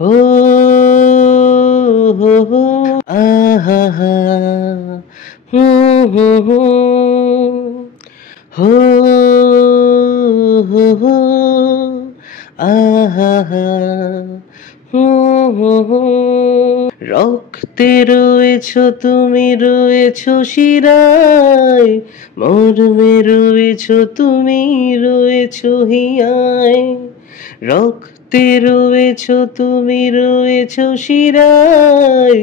হো হো হো আহা হা হু হু হু হো হো হো আহা হা হু হু হু রক্তে রয়েছ তুমি রয়েছ শিরায় মর্মে রয়েছ তুমি রয়েছ হিয়ায় রক্তে রয়েছ তুমি রয়েছ শিরায়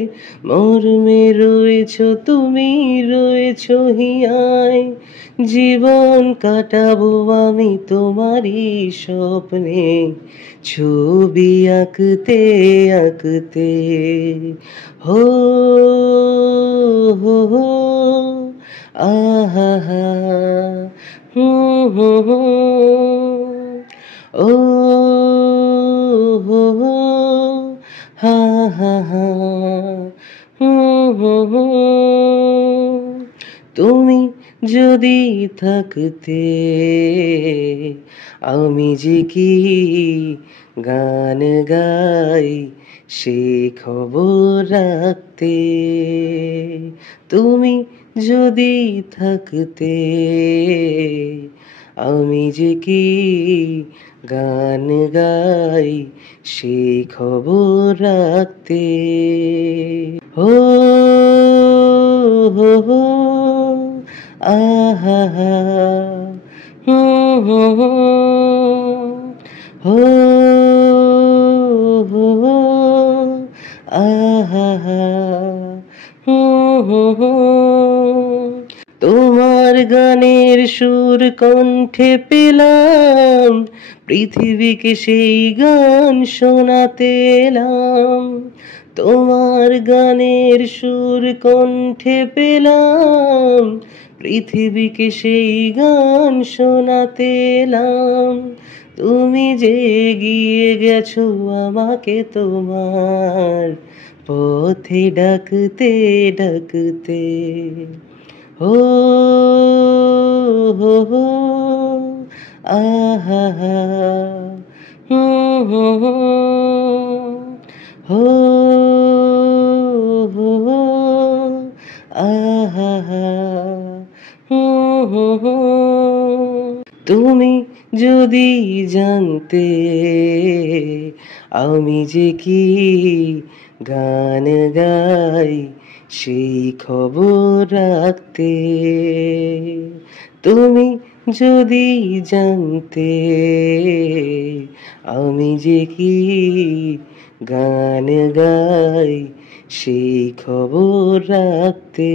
মর্মে রয়েছ তুমি রয়েছ হিয়ায় জীবন কাটাবো আমি তোমারই স্বপ্নে ছবি আঁকতে আঁকতে হো হো হো আহা হা হু হু হু ও হো হো হা হা হা হু হু হু তুমি যদি থাকতে আমি যে কি গান গাই সেই খবর রাখতে তুমি যদি থাকতে আমি যে কি গান গাই সেই খবর রাখতে হো হো হো আহা হা হু হু হু হো হো হো আহা হা হু হু হু তোমার গানের সুর কণ্ঠে পেলাম পৃথিবীকে সেই গান শোনাতে এলাম তোমার গানের সুর কণ্ঠে পেলাম পৃথিবীকে সেই গান শোনাতে এলাম তুমি যে এগিয়ে গেছো আমাকে তোমার পথে ডাকতে ডাকতে হো হো হো আহা হা হু হু হু হো হো হো আহা হা হু হু হু তুমি যদি জানতে আমি যে কি গান গাই সেই খবর রাখতে তুমি যদি জানতে আমি যে কি গান গাই সেই খবর রাখতে